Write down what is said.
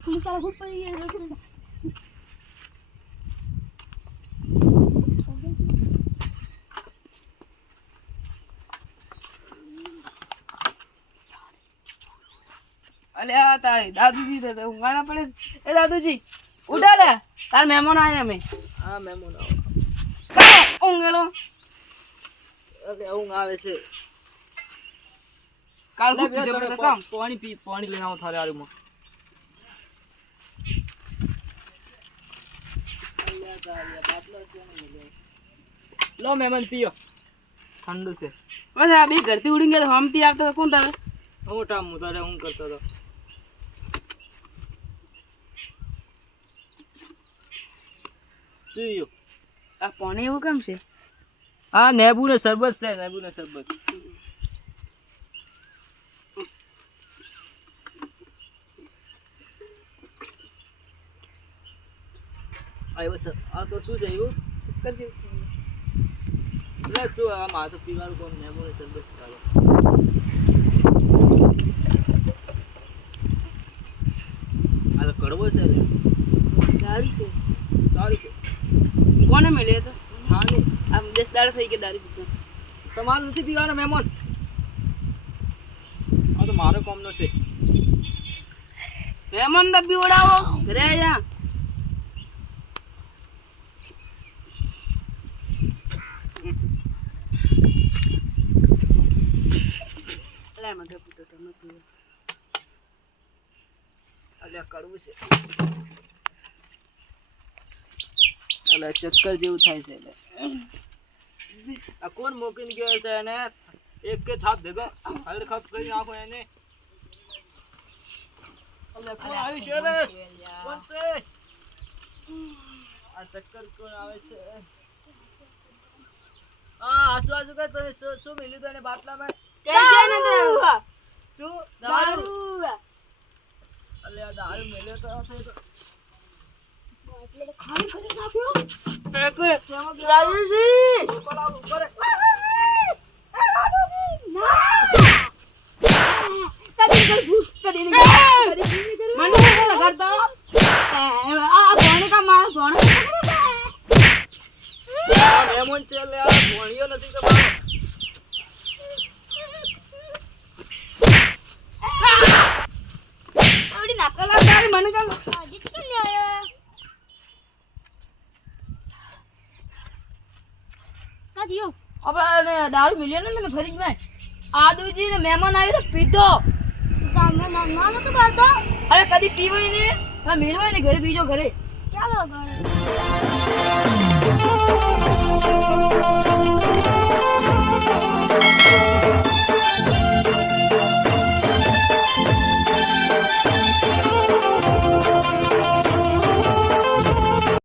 police वाला खुद पड़ी है अले आता है दादूजी थे ઊંઘાના પડે એ દાદूजी ઉઠા રે તાર મહેમાન આયા મે હા મહેમાન આવો કાં ઊંઘેલો અરે ઊંઘ આવે છે કાલ ખૂબ પીધો પડે કામ પાણી લઈને આવો થારે આરુમાં લો મહેમાન પીઓ ઠંડુ છે બસ આ બી ઘરથી ઉડી ગયા હમતી આવતા કોણ તારે હું ટામ હું તારે હું કરતો હતો સુયો આ પાણી એવું કેમ છે હા નેબુ ને શરબત છે નેબુ ને શરબત આવ્યો સર આ તો શું છે એવું ચક્કર જેવું લે શું આ માં તો પીવાનું કોણ નેબુ ને શરબત ચાલો આ તો કડવો છે લે દારૂ છે સારું છે કોને મળ્યો તો ખાનું આમ 10 દાડા થઈ ગયા દારૂ પીતો તમારે નથી પીવાનો મહેમાન આ તો મારો કામનો છે મહેમાન ને પીવડાવો ઘરે આયા લે મને પૂછો તમે પીવો અલ્યા કડવું છે અલ્યા ચક્કર જેવું થાય છે એટલે આ કોણ મોકીને ગયો છે એને એક કે થાપ ભેગો હળ ખપ કરી નાખો એને અલ્યા કોણ આવી છે રે કોણ છે આ ચક્કર કોણ આવે છે આ આસવાજુ કે તો શું મિલ્યું તને બાટલામાં કઈ જાય ને શું દારૂ અલ્યા દારૂ મિલ્યો તો થઈ તો એટલે તો ખાલી કરી નાખ્યો દારૂજી બોલાવ ઉપર કદી ભૂખ કદી મને લગાડતો આ ભણે કા માર ભણે આ મહેમાન છે લે આ ભણ્યો નથી તો બાપ ઓડી નાકલા દારૂ મને કા જીત કે લે આયા કાદિયો આપણે દારૂ મિલ્યો ને મને ફરીજ માં આદુજી ને મહેમાન આવી તો પીધો તમે ના તો કરતો અરે કદી પીવાય ને મેળવાય ને ઘરે બીજો ઘરે ચાલો ઘરે